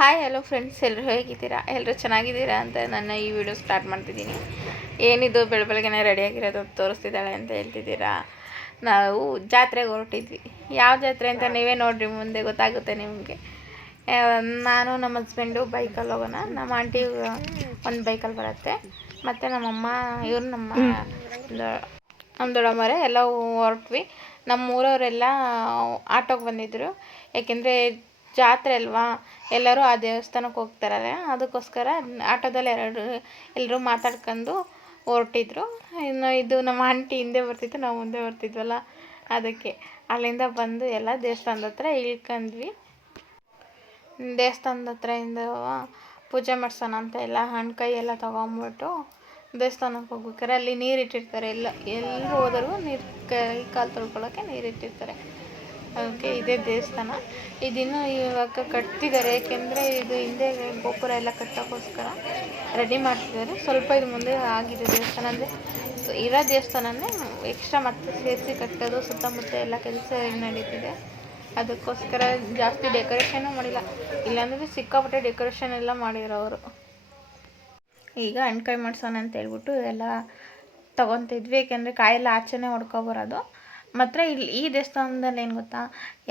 Hi hello friends, ಎಲ್ಲರೂ ಹೇಗಿದ್ದೀರಾ? ಎಲ್ಲರೂ ಚೆನ್ನಾಗಿದ್ದೀರಾ ಅಂತ ನನ್ನ ಈ ವಿಡಿಯೋ ಸ್ಟಾರ್ಟ್ ಮಾಡ್ತಿದ್ದೀನಿ. ಏನಿದು ಬೆಳಗ್ಗೆನೇ ರೆಡಿಯಾಗಿರೋದು ತೋರಿಸ್ತಿದ್ದಾಳೆ ಅಂತ ಹೇಳ್ತಿದ್ದೀರಾ? ನಾವು ಜಾತ್ರೆಗೆ ಹೊರಟಿದ್ವಿ. ಯಾವ ಜಾತ್ರೆ ಅಂತ ನೀವೇ ನೋಡಿರಿ, ಮುಂದೆ ಗೊತ್ತಾಗುತ್ತೆ ನಿಮಗೆ. ನಾನು ನಮ್ಮ ಹಸ್ಬೆಂಡು ಬೈಕಲ್ಲಿ ಹೋಗೋಣ. ನಮ್ಮ ಆಂಟಿ ಒಂದು ಬೈಕಲ್ಲಿ ಬರುತ್ತೆ, ಮತ್ತು ನಮ್ಮಮ್ಮ ಇವ್ರು ನಮ್ಮ ದೊಡ್ಡಮ್ಮರೆ ಎಲ್ಲ ಹೊರಟ್ವಿ. ನಮ್ಮ ಊರವರೆಲ್ಲ ಆಟೋಗೆ ಬಂದಿದ್ದರು. ಯಾಕೆಂದರೆ ಜಾತ್ರೆ ಅಲ್ವಾ, ಎಲ್ಲರೂ ಆ ದೇವಸ್ಥಾನಕ್ಕೆ ಹೋಗ್ತಾರಲ್ಲ, ಅದಕ್ಕೋಸ್ಕರ ಆಟೋದಲ್ಲಿ ಎಲ್ಲರೂ ಮಾತಾಡ್ಕೊಂಡು ಹೊರಟಿದ್ರು. ಇನ್ನು ಇದು ನಮ್ಮ ಆಂಟಿ ಹಿಂದೆ ಬರ್ತಿತ್ತು, ನಾವು ಮುಂದೆ ಬರ್ತಿದ್ವಲ್ಲ, ಅದಕ್ಕೆ ಅಲ್ಲಿಂದ ಬಂದು ಎಲ್ಲ ದೇವಸ್ಥಾನದ ಹತ್ರ ಇಳ್ಕೊಂಡ್ವಿ. ದೇವಸ್ಥಾನದ ಹತ್ರದಿಂದ ಪೂಜೆ ಮಾಡ್ಸೋಣ ಅಂತ ಎಲ್ಲ ಹಣ್ಣು ಕೈ ಎಲ್ಲ ತೊಗೊಂಬಿಟ್ಟು ದೇವಸ್ಥಾನಕ್ಕೆ ಹೋಗ್ಬೇಕಾರೆ ಅಲ್ಲಿ ನೀರು ಇಟ್ಟಿರ್ತಾರೆ. ಎಲ್ಲರೂ ಹೋದರೂ ನೀರು ಕೈ ಕಾಲು ತೊಳ್ಕೊಳ್ಳೋಕ್ಕೆ ನೀರು ಇಟ್ಟಿರ್ತಾರೆ. ಅದಕ್ಕೆ ಇದೇ ದೇವಸ್ಥಾನ. ಇದಿನ್ನೂ ಇವಾಗ ಕಟ್ತಿದ್ದಾರೆ, ಏಕೆಂದರೆ ಇದು ಹಿಂದೆ ಗೋಪುರ ಎಲ್ಲ ಕಟ್ಟೋಕ್ಕೋಸ್ಕರ ರೆಡಿ ಮಾಡ್ತಿದ್ದಾರೆ. ಸ್ವಲ್ಪ ಇದು ಮುಂದೆ ಆಗಿದೆ ದೇವಸ್ಥಾನ. ಅಂದರೆ ಇರೋ ದೇವಸ್ಥಾನನೇ ಎಕ್ಸ್ಟ್ರಾ ಮತ್ತೆ ಸೇರಿಸಿ ಕಟ್ಟೋದು, ಸುತ್ತಮುತ್ತ ಎಲ್ಲ ಕೆಲಸ ನಡೀತಿದೆ. ಅದಕ್ಕೋಸ್ಕರ ಜಾಸ್ತಿ ಡೆಕೋರೇಷನ್ನೂ ಮಾಡಿಲ್ಲ, ಇಲ್ಲಾಂದರೆ ಸಿಕ್ಕಾಪಟ್ಟೆ ಡೆಕೋರೇಷನ್ ಎಲ್ಲ ಮಾಡಿರೋರು. ಈಗ ಹಣ್ಕಾಯಿ ಮಾಡ್ಸೋಣ ಅಂತ ಹೇಳ್ಬಿಟ್ಟು ಎಲ್ಲ ತೊಗೊತಿದ್ವಿ, ಏಕೆಂದರೆ ಕಾಯೆಲ್ಲ ಆಚೆನೇ ಹೊಡ್ಕೊಬರೋದು. ಮಾತ್ರ ಈ ದೇವಸ್ಥಾನದಲ್ಲಿ ಏನು ಗೊತ್ತಾ,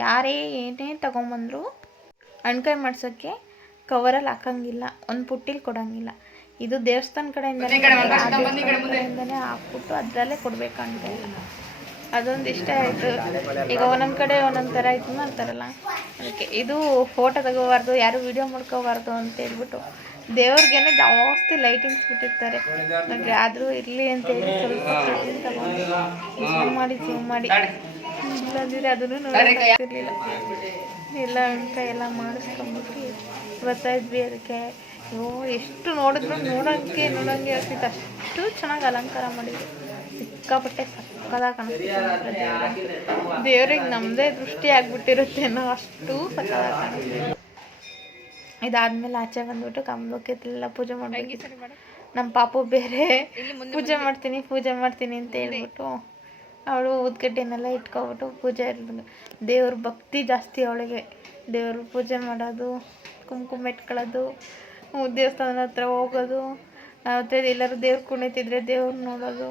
ಯಾರೇ ಏನೇ ತೊಗೊಂಬಂದ್ರು ಹಣ್ಕಾಯಿ ಮಾಡ್ಸೋಕ್ಕೆ ಕವರಲ್ಲಿ ಹಾಕೋಂಗಿಲ್ಲ, ಒಂದು ಪುಟ್ಟಿಲಿ ಕೊಡೋಂಗಿಲ್ಲ. ಇದು ದೇವಸ್ಥಾನ ಕಡೆಯಿಂದನೇ ಹಾಕ್ಬಿಟ್ಟು ಅದರಲ್ಲೇ ಕೊಡಬೇಕಂತ ಇಲ್ಲ. ಅದೊಂದು ಇಷ್ಟ ಆಯಿತು. ಈಗ ಒಂದೊಂದು ಕಡೆ ಒಂದೊಂದು ಥರ ಆಯಿತು ಅಂತಾರಲ್ಲ, ಅದಕ್ಕೆ ಇದು ಫೋಟೋ ತಗೋಬಾರ್ದು, ಯಾರು ವಿಡಿಯೋ ಮಾಡ್ಕೋಬಾರ್ದು ಅಂತ ಹೇಳ್ಬಿಟ್ಟು ದೇವ್ರಿಗೇನೆ ಜಾಸ್ತಿ ಲೈಟಿಂಗ್ಸ್ ಬಿಟ್ಟಿರ್ತಾರೆ. ನನಗೆ ಆದರೂ ಇರಲಿ ಅಂತ ಹೇಳಿ ಸ್ವಲ್ಪ ಲೈಟಿಂಗ್ ತಗೊಂಡು ಜೂಮ್ ಮಾಡಿ ಇಲ್ಲಂದಿದ್ರೆ ಅದನ್ನು ನೋಡೋಕ್ಕಾಗ್ತಿರ್ಲಿಲ್ಲ. ಎಲ್ಲ ಹಣ್ಕಾಯಿ ಎಲ್ಲ ಮಾಡಿಸ್ಕೊಂಡ್ಬಿಟ್ಟು ಬರ್ತಾಯಿದ್ವಿ. ಅದಕ್ಕೆ ಎಷ್ಟು ನೋಡಿದ್ರು ನೋಡೋಂಗೆ ಆಗ್ತಿತ್ತು, ಅಷ್ಟು ಚೆನ್ನಾಗಿ ಅಲಂಕಾರ ಮಾಡಿದ್ರು. ಸಿಕ್ಕಾಪಟ್ಟೆ ಸಕ್ಕದಾಗಿ ಕಾಣಿಸ್ತಿತ್ತು. ದೇವ್ರಿಗೆ ನಮ್ಮದೇ ದೃಷ್ಟಿ ಆಗಿಬಿಟ್ಟಿರುತ್ತೆ ಅನ್ನೋ ಅಷ್ಟು ಸಕ್ಕದಾಗಿ ಕಾಣಿಸ್ತಿತ್ತು. ಇದಾದ್ಮೇಲೆ ಆಚೆ ಬಂದ್ಬಿಟ್ಟು ಕಂಬಕ್ಕೆ ಎಲ್ಲ ಪೂಜೆ ಮಾಡಬೇಕು. ನಮ್ಮ ಪಾಪು ಬೇರೆ ಪೂಜೆ ಮಾಡ್ತೀನಿ ಅಂತ ಹೇಳ್ಬಿಟ್ಟು ಅವಳು ಉದ್ಗಡ್ಡೆನೆಲ್ಲ ಇಟ್ಕೊಬಿಟ್ಟು ಪೂಜೆ ಇರ್ಬೋದು. ದೇವ್ರ ಭಕ್ತಿ ಜಾಸ್ತಿ ಅವಳಿಗೆ. ದೇವ್ರ ಪೂಜೆ ಮಾಡೋದು, ಕುಂಕುಮ ಇಟ್ಕೊಳ್ಳೋದು, ದೇವಸ್ಥಾನದ ಹತ್ರ ಹೋಗೋದು, ಮತ್ತು ಎಲ್ಲರೂ ದೇವ್ರು ಕುಣಿತಿದ್ರೆ ದೇವ್ರು ನೋಡೋದು,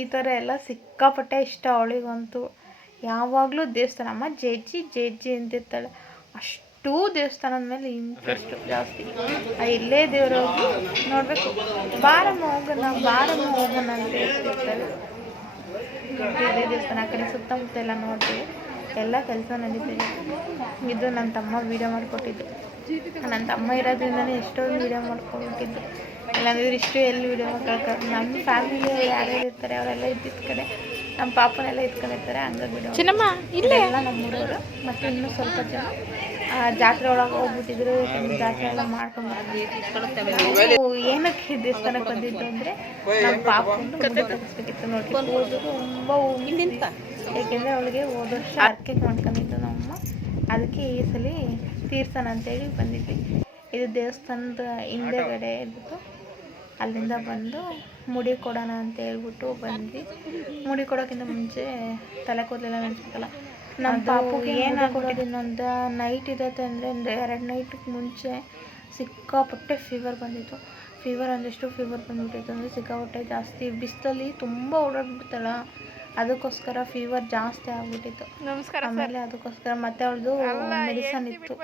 ಈ ಥರ ಎಲ್ಲ ಸಿಕ್ಕಾಪಟ್ಟೆ ಇಷ್ಟ ಅವಳಿಗಂತೂ. ಯಾವಾಗಲೂ ದೇವಸ್ಥಾನ ಅಮ್ಮ ಜೇಜಿ ಅಂತಿರ್ತಾಳೆ. ಅಷ್ಟು ದೇವಸ್ಥಾನದ ಮೇಲೆ ಇಂಟ್ರೆಸ್ಟ್ ಜಾಸ್ತಿ. ಇಲ್ಲೇ ದೇವರು ನೋಡಬೇಕು, ಬಾರಮ್ಮ ಹೋಗೋಣ ಅಂತ ಹೇಳ್ತಿರ್ತಾರೆ. ಇದೇ ದೇವಸ್ಥಾನ. ಆ ಕಡೆ ಸುತ್ತಮುತ್ತ ಎಲ್ಲ ನೋಡ್ತೀವಿ, ಎಲ್ಲ ಕೆಲಸ ನಡೀತಿದೆ. ಇದು ನನ್ನ ತಮ್ಮ ವೀಡಿಯೋ ಮಾಡಿಕೊಟ್ಟಿದ್ದು. ನನ್ನ ತಮ್ಮ ಇರೋದ್ರಿಂದನೇ ಎಷ್ಟೊಂದು ವೀಡಿಯೋ ಮಾಡ್ಕೊಂಡ್ಬಿಟ್ಟಿದ್ದು, ಇಲ್ಲಾಂದ್ರೆ ಇಷ್ಟು ಎಲ್ಲಿ ವೀಡಿಯೋ ಮಾಡ್ಕೊಳ್ತಾರೆ. ನಮ್ಮ ಫ್ಯಾಮಿಲಿ ಯಾರ್ಯಾರು ಇರ್ತಾರೆ ಅವರೆಲ್ಲ ಇದ್ದಿದ್ದ ಕಡೆ ನಮ್ಮ ಪಾಪನೆಲ್ಲ ಇಟ್ಕೊಂಡಿರ್ತಾರೆ. ಹಂಗಾಗಿ ವೀಡಿಯೋ ಇಲ್ಲೆಲ್ಲ ನಮ್ಮೂರವರು. ಮತ್ತು ಇನ್ನೂ ಸ್ವಲ್ಪ ಜನ ಜಾತ್ರೆ ಒಳಗೆ ಹೋಗ್ಬಿಟ್ಟಿದ್ರು. ಜಾತ್ರೆ ಎಲ್ಲ ಮಾಡ್ಕೊಂಡು ಏನಕ್ಕೆ ದೇವಸ್ಥಾನಕ್ಕೆ ಬಂದಿದ್ದು ಅಂದರೆ ನಮ್ಮ ಪಾಪಂದು ಮುಡಿ ತರಿಸ್ಬೇಕಿತ್ತು. ನೋಡಿ ತುಂಬ ಏಕೆಂದರೆ ಅವಳಿಗೆ ಹೋದ ವರ್ಷ ಅರ್ಕೆ ಮಾಡ್ಕೊಂಡಿದ್ದು ನಮ್ಮಮ್ಮ, ಅದಕ್ಕೆ ಈ ಸಲ ತೀರ್ಸೋಣ ಅಂತೇಳಿ ಬಂದಿದ್ವಿ. ಇದು ದೇವಸ್ಥಾನದ ಹಿಂದೆಗಡೆ ಇದ್ಬಿಟ್ಟು ಅಲ್ಲಿಂದ ಬಂದು ಮುಡಿ ಕೊಡೋಣ ಅಂತ ಹೇಳ್ಬಿಟ್ಟು ಬಂದ್ವಿ. ಮುಡಿ ಕೊಡೋಕ್ಕಿಂತ ಮುಂಚೆ ತಲೆ ಕೂದಲೆಲ್ಲ ನೆನೆಸ್ಬೇಕಲ್ಲ. ನಮ್ಮ ಪಾಪುಗೆ ಏನಾಗ್ಬಿಟ್ಟಿದ್ದು ಇನ್ನೊಂದು ನೈಟ್ ಇರುತ್ತೆ ಅಂದರೆ 2 ನೈಟಿಗೆ ಮುಂಚೆ ಸಿಕ್ಕಾಪಟ್ಟೆ ಫೀವರ್ ಬಂದಿತ್ತು. ಫೀವರ್ ಬಂದ್ಬಿಟ್ಟಿತ್ತು ಅಂದರೆ ಸಿಕ್ಕಾಪಟ್ಟೆ ಜಾಸ್ತಿ. ಬಿಸಿಲಲ್ಲಿ ತುಂಬ ಓಡಾಡ್ಬಿಡ್ತಾಳ, ಅದಕ್ಕೋಸ್ಕರ ಫೀವರ್ ಜಾಸ್ತಿ ಆಗ್ಬಿಟ್ಟಿತ್ತು. ಆಮೇಲೆ ಅದಕ್ಕೋಸ್ಕರ ಮತ್ತೆ ಅವಳದು ಮೆಡಿಸನ್ ಇತ್ತು,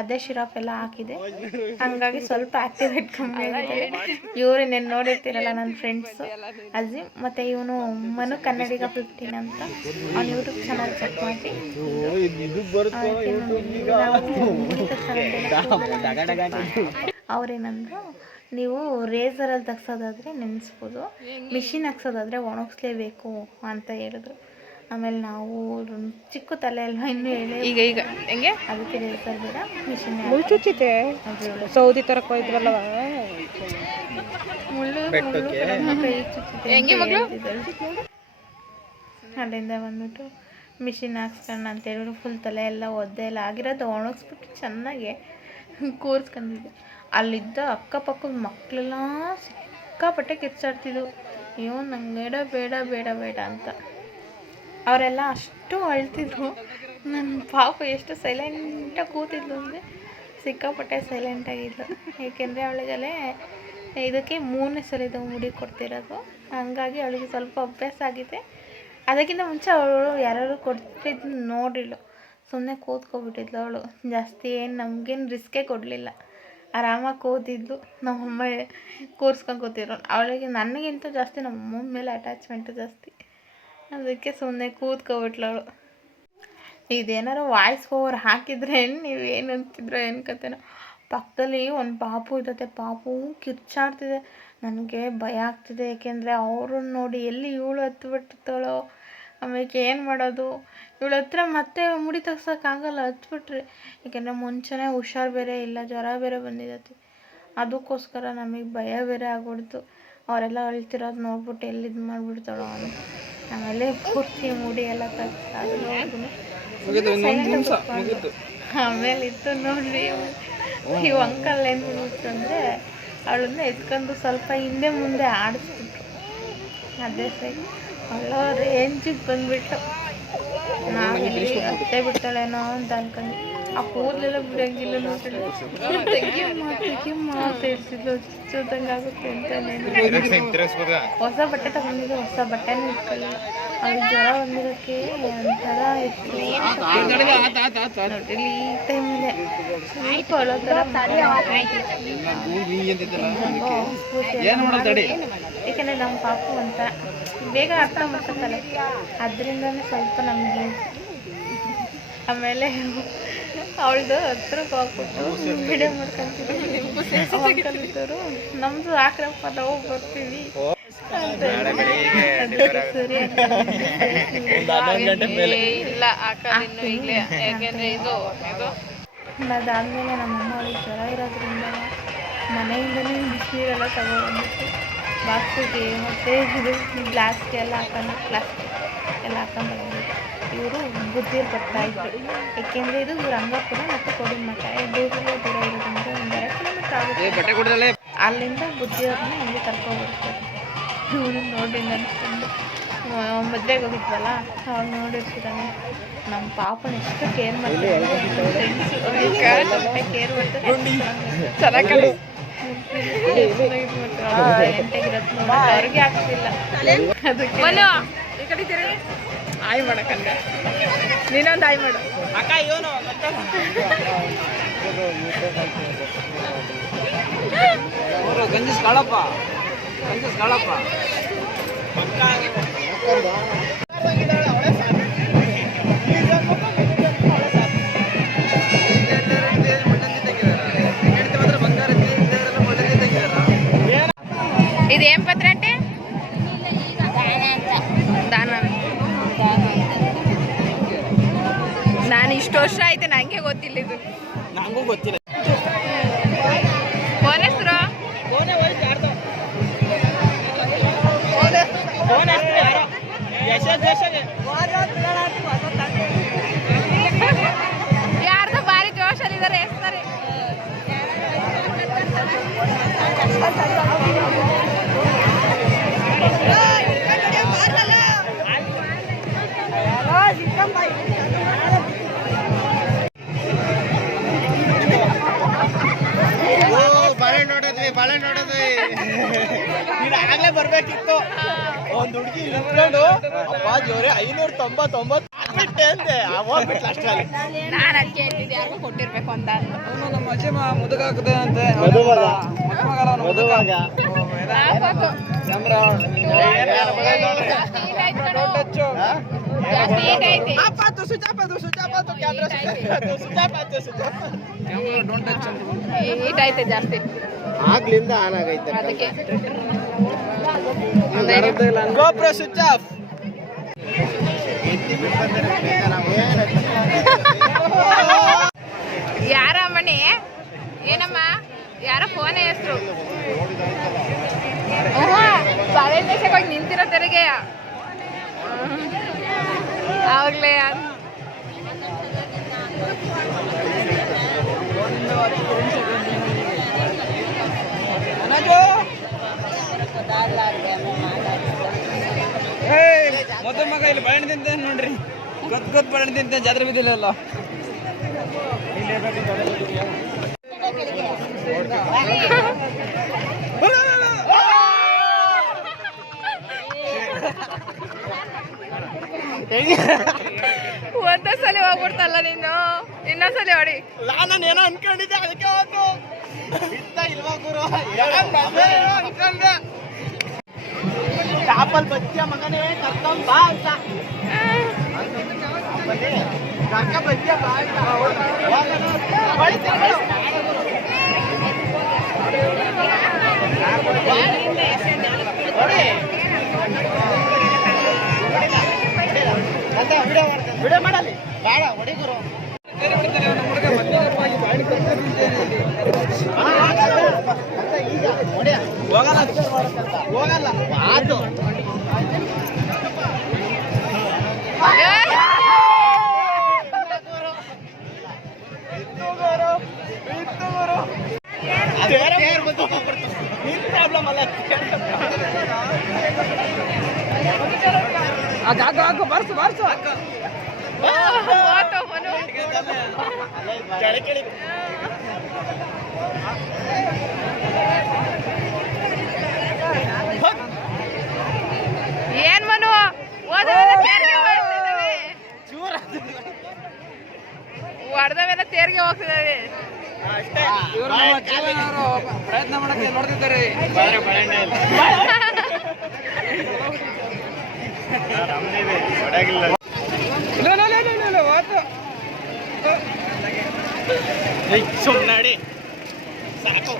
ಅದೇ ಶಿರಾಪ್ ಎಲ್ಲ ಹಾಕಿದೆ. ಹಂಗಾಗಿ ಸ್ವಲ್ಪ ಆ್ಯಕ್ಟಿವೇಟ್ ಕಮ್ಮಿ ಆಗಿದೆ. ಇವರು ನೆನ್ನೆ ನೋಡಿರ್ತೀರಲ್ಲ ನನ್ನ ಫ್ರೆಂಡ್ಸು ಅಜೀಮ್, ಮತ್ತು ಇವನು ಮನು ಕನ್ನಡಿಗ 15 ಅಂತ, ಅವ್ನು ಯೂಟ್ಯೂಬ್ ಚಾನಲ್ ಚೆಕ್ ಮಾಡಿ. ಅವ್ರೇನಂದ್ರು, ನೀವು ರೇಸರಲ್ಲಿ ತೆಗ್ಸೋದಾದರೆ ನೆನೆಸ್ಬೋದು, ಮಿಷಿನ್ ಹಾಕ್ಸೋದಾದರೆ ಒಣಗಿಸ್ಲೇಬೇಕು ಅಂತ ಹೇಳಿದ್ರು. ಆಮೇಲೆ ನಾವು ಚಿಕ್ಕ ತಲೆ ಅಲ್ವಾ, ಇನ್ನೂ ಹೇಳಿ ಈಗ ಹೆಂಗೆ, ಅದಕ್ಕೆ ರೇಸರ್ ಬೇಡ ಮಿಷಿನ್ ಮುಳ್ಚುಚ್ಚಿತೆ ಸೌದಿ ಥರ ಕೊಯ್ದ್ರಲ್ಲವ ಮುಳ್ಳು ಕೈ ಚುಚ್ಚಿತೆ. ಅಲ್ಲಿಂದ ಬಂದ್ಬಿಟ್ಟು ಮಿಷಿನ್ ಹಾಕ್ಸ್ಕೊಂಡು ಅಂತ ಹೇಳ್ಬಿಟ್ಟು ಫುಲ್ ತಲೆ ಎಲ್ಲ ಒದ್ದೆ ಎಲ್ಲ ಆಗಿರೋದು ಒಣಗಿಸ್ಬಿಟ್ಟು ಚೆನ್ನಾಗಿ ಕೂರಿಸ್ಕೊಂಡಿದ್ದೆ. ಅಲ್ಲಿದ್ದ ಅಕ್ಕಪಕ್ಕದ ಮಕ್ಕಳೆಲ್ಲ ಸಿಕ್ಕಾಪಟ್ಟೆ ಕಿರ್ಚಾಡ್ತಿದ್ವು, ಅಯ್ಯೋ ನಂಗೆ ಬೇಡ ಅಂತ. ಅವರೆಲ್ಲ ಅಷ್ಟು ಅಳ್ತಿದ್ರು. ನನ್ನ ಪಾಪ ಎಷ್ಟು ಸೈಲೆಂಟಾಗಿ ಕೂತಿದ್ಲು ಅಂದರೆ ಸಿಕ್ಕಾಪಟ್ಟೆ ಸೈಲೆಂಟಾಗಿದ್ಲು. ಏಕೆಂದರೆ ಅವಳಿಗಲ್ಲೇ ಇದಕ್ಕೆ 3ನೇ ಸಲ ಇದು ಮುಡಿ ಕೊಡ್ತಿರೋದು. ಹಂಗಾಗಿ ಅವಳಿಗೆ ಸ್ವಲ್ಪ ಅಭ್ಯಾಸ ಆಗಿದೆ. ಅದಕ್ಕಿಂತ ಮುಂಚೆ ಅವಳು ಯಾರು ಕೊಡ್ತಿದ್ದು ನೋಡಿಲ್ಲ, ಸುಮ್ಮನೆ ಕೂತ್ಕೊಬಿಟ್ಟಿದ್ಲು. ಅವಳು ಜಾಸ್ತಿ ಏನು ನಮಗೇನು ರಿಸ್ಕೇ ಕೊಡಲಿಲ್ಲ, ಆರಾಮಾಗಿ ಕೂತಿದ್ಲು. ನಮ್ಮಮ್ಮ ಕೂರಿಸ್ಕೊಂಡು ಕೂತಿರೋ. ಅವಳಿಗೆ ನನಗಿಂತ ಜಾಸ್ತಿ ನಮ್ಮಮ್ಮನ ಮೇಲೆ ಅಟ್ಯಾಚ್ಮೆಂಟು ಜಾಸ್ತಿ, ಅದಕ್ಕೆ ಸುಮ್ಮನೆ ಕೂತ್ಕೊಬಿಟ್ಲು ಅವಳು. ಇದೇನಾರು ವಾಯ್ಸ್ ಓವರ್ ಹಾಕಿದ್ರೆ ನೀವು ಏನು ಅಂತಿದ್ರೋ ಏನು ಕತೆನೋ. ಪಕ್ಕದಲ್ಲಿ ಒಂದು ಪಾಪು ಇರ್ತೈತೆ, ಪಾಪು ಕಿರ್ಚಾಡ್ತಿದೆ. ನನಗೆ ಭಯ ಆಗ್ತಿದೆ, ಏಕೆಂದರೆ ಅವ್ರನ್ನ ನೋಡಿ ಎಲ್ಲಿ ಇವಳು ಹತ್ಬಿಟ್ಟಿರ್ತಾಳೋ, ಆಮೇಲೆ ಏನು ಮಾಡೋದು. ಇವಳ ಹತ್ರ ಮತ್ತೆ ಮುಡಿ ತೆಗ್ಸೋಕ್ಕಾಗಲ್ಲ ಹತ್ಬಿಟ್ರಿ, ಏಕೆಂದರೆ ಮುಂಚೆನೇ ಹುಷಾರು ಬೇರೆ ಇಲ್ಲ, ಜ್ವರ ಬೇರೆ ಬಂದಿದ್ದೈತಿ. ಅದಕ್ಕೋಸ್ಕರ ನಮಗೆ ಭಯ ಬೇರೆ ಆಗ್ಬಿಡ್ತು. ಅವರೆಲ್ಲ ಅಳ್ತಿರೋದು ನೋಡ್ಬಿಟ್ಟು ಎಲ್ಲಿದ್ದು ಮಾಡಿಬಿಡ್ತಾಳೋ ಅಂತ. ಆಮೇಲೆ ಪೂರ್ತಿ ಮುಡಿ ಎಲ್ಲ ತೆಗ್ದು ಆಮೇಲೆ ಇತ್ತು ನೋಡ್ರಿ, ಇವು ಅಂಕಲ್ ಏನು ಮಾಡ್ಬಿಟ್ರು ಅಂದರೆ ಅವಳನ್ನ ಎತ್ಕೊಂಡು ಸ್ವಲ್ಪ ಹಿಂದೆ ಮುಂದೆ ಆಡಿಸ್ಬಿಟ್ರು. ಅದೇ ಸರಿ ಅವಳ ರೇಂಜಿಗೆ ಬಂದುಬಿಟ್ಟು ನಾವಿಲ್ಲಿ ಅತ್ತೆ ಬಿಡ್ತಾಳೇನೋ ಅಂತ ಅನ್ಕೊಂಡು ಆ ಕೂದಲೆಲ್ಲ ಬಿಡಂಗಿಲ್ಲ ನೋಡ್ರಿ. ತೆಗಿಯಮ್ಮ ಹೇಳ್ತಿದ್ಲು, ಚೂತಂಗೆ ಆಗುತ್ತೆ ಅಂತ. ಹೊಸ ಬಟ್ಟೆ ತಗೊಂಡಿದ್ದು, ಹೊಸ ಬಟ್ಟೆನೂ ಇಟ್ಕೊಳ್ಳಿ. ಅವ್ಳಿಗೆ ಜ್ವರ ಬಂದಿರೋಕ್ಕೆ ಒಂಥರ ಇತ್ತು ನೋಡ್ರಿ. ಈ ಟೈಮಲ್ಲೇ ಸ್ವಲ್ಪ ಅವಳ ಥರ ಏಕೆಂದರೆ ನಮ್ಮ ಪಾಪು ಅಂತ ಬೇಗ ಅರ್ಥ ಮಾಡ್ಕೊತಾಳೆ, ಅದರಿಂದನೇ ಸ್ವಲ್ಪ ನಮಗೆ. ಆಮೇಲೆ ಅವಳದು ಹತ್ರಕ್ಕೆ ಹೋಗ್ಬಿಟ್ಟು ವಿಡಿಯೋ ಮಾಡ್ಕೊಂತಿದ್ರು. ನಮ್ಮದು ಆಕ್ರಪ್ಪ ನಾವು ಬರ್ತೀವಿ ಇಲ್ಲ ಹಾಕೋದಿನ್ನು ಈಗಲೇ, ಯಾಕೆಂದರೆ ಇದು ಅದಾದಮೇಲೆ ನಮ್ಮಮ್ಮ ಅವಳಿಗೆ ಜ್ವರ ಇರೋದ್ರಿಂದ ಮನೆಯಿಂದಲೇ ಬಿಸಿನೀರೆಲ್ಲ ತಗೊಬಂದಿತ್ತು ಬಾಕ್ಸಿಗೆ, ಮತ್ತು ಇದು ಗ್ಲಾಸ್ಗೆ ಎಲ್ಲ ಹಾಕೊಂಡು ಪ್ಲಾಸ್ಟಿಕ್ ಎಲ್ಲ ಹಾಕೊಂಡು ಬಂದಿತ್ತು. ಇವರು ಬುದ್ಧಿರು ಬರ್ತಾಯಿದ್ರು, ಏಕೆಂದರೆ ಇದು ರಂಗಾಪುರ ಮತ್ತು ಕೊಡಿಮಠ ದೂರ ಇರೋದ್ರಿಂದ 1 ಕಿಲೋಮೀಟ್ರ್ ಆಗುತ್ತೆ. ಅಲ್ಲಿಂದ ಬುದ್ಧಿಯವ್ರನ್ನ ಹಿಂಗೆ ಕರ್ಕೊಬರ್ತಾರೆ. ಇವ್ರನ್ನ ನೋಡಿ ನೆನ್ಸ್ಕೊಂಡು ಮದುವೆಗೆ ಹೋಗಿದ್ವಲ್ಲ ಅವಾಗ ನೋಡಿರ್ತೀರಾನೆ ನಮ್ಮ ಪಾಪನ ಎಷ್ಟು ಕೇರ್ ಮಾಡ್ತಾರೆ, ಕೇರ್ ಮಾಡ್ತಾರೆ. ಚೆನ್ನಾಗಿ ಎಂಟಾಗಿರತ್ತೆ ನೋಡಿ, ಅವ್ರಿಗೆ ಆಗ್ತಿಲ್ಲ. ಅದಕ್ಕೆ ಆಯ್ ಮಾಡಕ್ಕಂದೆ, ನೀನೊಂದು ಆಯ್ ಮಾಡು ಅಕ್ಕ. ಇವನು ಗಂಜಿಸ್ ಕಾಳಪ್ಪ, ಗಂಜಿಸ್ ಕಾಳಪ್ಪ. ಇದೇನು ಪತ್ರ అంటే ದಾನ. ನಾನು ಇಷ್ಟು ವರ್ಷ ಆಯ್ತು, ನನಗೆ ಗೊತ್ತಿಲ್ಲ ಇದು. ನನಗೂ ಗೊತ್ತಿಲ್ಲ. ಫೋನ್ ಹೆಸರು ಯಾರ್ದು ಭಾರಿ ಜೋಶಲ್ಲಿದ್ದಾರೆ ಹೆಸ್ತಾರೆ. ಬಾಳೆ ನೋಡಿದ್ವಿ ಆಗಲೇ ಬರ್ಬೇಕಿತ್ತು. ಒಂದು ಹುಡುಗಿ ಇಟ್ಕೊಂಡು ಅಪ್ಪ ಜೋರೆ 599 ಬಿಟ್ಟೆ ಅಂದೆ, ಹೋಗ್ಬಿಟ್ಲ ಅಷ್ಟರಲ್ಲಿ. ನಾನು ಅದಕ್ಕೆ ಹೇಳ್ತಿದ್ದೆ ಯಾರಿಗೂ ಕೊಟ್ಟಿರ್ಬೇಕು ಅಂತ. ನಮ್ಮ ಅಜ್ಜಿ ಮುದುಗ ಹಾಕದೆ ಅಂತೆ, ಮದುವಾಗ ಜಾಸ್ತಿ ಆಗ್ಲಿಂದ ಆನ್ ಆಗೈತೆ. ಅದಕ್ಕೆ ಗೋಪ್ರೋ ಸ್ವಿಚ್ ಆಫ್. ಯಾರ ಮನೆ ಏನಮ್ಮ, ಯಾರ ಫೋನ್ ಹೆಸರು ಬಾಳೆ ದೇಶಕ್ಕೆ ಹೋಗಿ ನಿಂತಿರೋ ತೆರಿಗೆ ಆವಾಗಲೇ. ಮೊದಲ ಮಗ ಇಲ್ಲಿ ಬಾಳೆಹಣ್ಣು ತಿಂತೇನೆ ನೋಡ್ರಿ, ಗೊತ್ತು ಬಾಳೆಹಣ್ಣು ತಿಂತೇನೆ, ಜಾತ್ರೆ ಬಿದ್ದಿಲ್ಲ. ಒಂದೇ ಸಲ ಹೋಗ್ಬಿಡ್ತಲ್ಲ ನೀನು, ಇನ್ನೊಂದ್ಸಲಿ ಹೊಡಿ. ನಾನು ಏನೋ ಅನ್ಕೊಂಡಿದ್ದೆ ಅದಕ್ಕೆ ಹೋತು ಬಿತ್ತ ಇಲ್ವಾ ಗುರು ಅನ್ಕೊಂಡೆ ಚಾಪಲ್ ಬಜ್ಜಿಯ ಮಗನೇ ಕರ್ಕೊಂಡ್ ಬಾ ಅಂತ ಕರ್ಕ ಬಜ್ಜಿಯ ಬಾ ಅಂತ ವಿಡಿಯೋ ಮಾಡಲಿ ಬೇಡ ಹೊಡಿ ಗುರು ಹೋಗಲ್ಲ ಆತು ಪ್ರಾಬ್ಲಮ್ ಅಲ್ಲ ಅದು ಬರ್ಸು ಬರ್ಸು ಏನ್ ಮನು ಓದವೆಲ್ಲ ಹೊಡೆದವೆಲ್ಲ ತೇರ್ಗೆ ಹೋಗ್ತಿದ್ದಾವೆ. ಪ್ರಯತ್ನ ಮಾಡಕ್ಕೆ ನೋಡ್ತಿದ್ದಾರೆ ಸುಮ್ಮನಾಡಿ ಸಾಕು.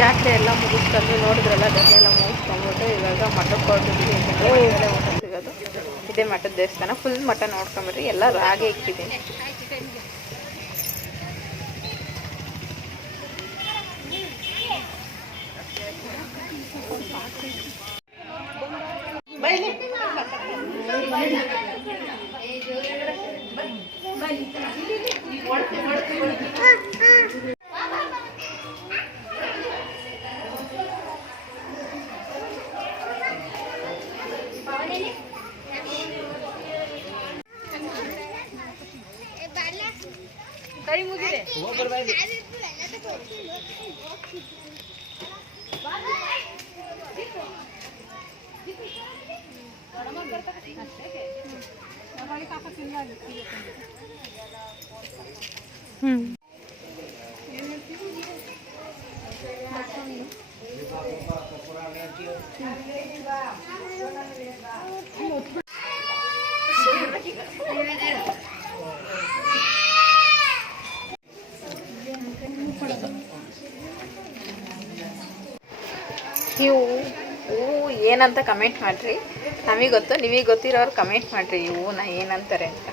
ಜಾತ್ರೆ ಎಲ್ಲ ಮುಗಿಸ್ಕೊಂಡು ನೋಡಿದ್ರಲ್ಲ, ಜಾತ್ರೆ ಎಲ್ಲ ಮುಗಿಸ್ಕೊಂಡ್ಬಿಟ್ಟು ಇವಾಗ ಮಠಕ್ಕೆ ಹೊರಟಿದ್ವಿ. ಮಠದಲ್ಲೇ ಊಟ ಸಿಗೋದು. ಇದೇ ಮಠದ ದೇವಸ್ಥಾನ. ಫುಲ್ ಮಠ ನೋಡ್ಕೊಂಬರ್ರಿ. ಎಲ್ಲ ರಾಗೆ ಇಕ್ಕಿದ್ದೀನಿ. ಕೈ ಮುಗಿದೆ. ಇವು ಏನಂತ ಕಮೆಂಟ್ ಮಾಡಿರಿ. ನಮಗೆ ಗೊತ್ತು, ನಿಮಗೆ ಗೊತ್ತಿರೋರು ಕಮೆಂಟ್ ಮಾಡಿರಿ ಇವನ್ನ ಏನಂತಾರೆ ಅಂತ.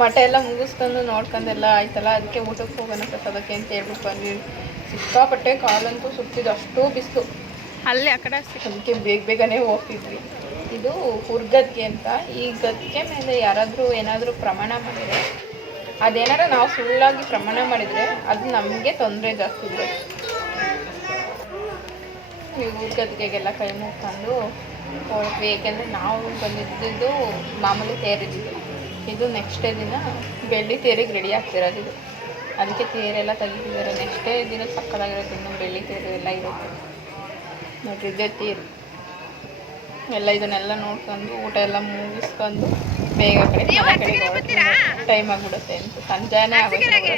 ಮಠ ಎಲ್ಲ ಮುಗಿಸ್ಕೊಂಡು ನೋಡ್ಕೊಂಡೆಲ್ಲ ಆಯ್ತಲ್ಲ, ಅದಕ್ಕೆ ಊಟಕ್ಕೆ ಹೋಗೋಣ ಪ್ರಸಾದಕ್ಕೆ ಅಂತ ಹೇಳ್ಬಿಟ್ಟು ಬಂದ್ವಿ. ಸಿಕ್ಕಾಪಟ್ಟೆ ಕಾಲಂತೂ ಸುತ್ತಿದ್ದು, ಅಷ್ಟೂ ಬಿಸಿಲು. ಅಲ್ಲೇ ಆ ಕಡೆ ಅದಕ್ಕೆ ಬೇಗನೆ ಹೋಗ್ತಿದ್ವಿ. ಇದು ಹುರ್ಗದ್ಗೆ ಅಂತ. ಈ ಗದ್ಗೆ ಮೇಲೆ ಯಾರಾದರೂ ಏನಾದರೂ ಪ್ರಮಾಣ ಮಾಡಿದರೆ, ಅದೇನಾರ ನಾವು ಸುಳ್ಳಾಗಿ ಪ್ರಮಾಣ ಮಾಡಿದರೆ ಅದು ನಮಗೆ ತೊಂದರೆ ಜಾಸ್ತಿ ಇದೆ. ಈ ಹುರ್ಗದ್ಗೆಗೆಲ್ಲ ಕೈ ಮುಗ್ಕೊಂಡು ಹೋಗ್ವಿ. ಏಕೆಂದರೆ ನಾವು ಬಂದಿದ್ದು ಮಾಮೂಲಿ ತೇರಿದ್ವಿ. ಇದು ನೆಕ್ಸ್ಟ್ ಡೇ ದಿನ ಬೆಳ್ಳಿ ತೇರಿಗೆ ರೆಡಿ ಆಗ್ತಿರೋದು. ಇದು ಅದಕ್ಕೆ ತೇರೆಲ್ಲ ತೆಗಿತಿದ್ದಾರೆ. ನೆಕ್ಸ್ಟ್ ಡೇ ದಿನ ಸಕ್ಕತ್ತಾಗಿರುತ್ತೆ. ಇನ್ನು ಬೆಳ್ಳಿ ತೇರು ಎಲ್ಲ ಇರುತ್ತೆ ನೋಡ್ರಿ. ಇದೇ ತೇರು ಎಲ್ಲ. ಇದನ್ನೆಲ್ಲ ನೋಡ್ಕೊಂಡು ಊಟ ಎಲ್ಲ ಮುಗಿಸ್ಕೊಂಡು ಬೇಗ ಕಡೆ ಟೈಮ್ ಆಗಿಬಿಡುತ್ತೆ ಅಂತ ಸಂಜೆನೇ ಆಗುತ್ತೆ.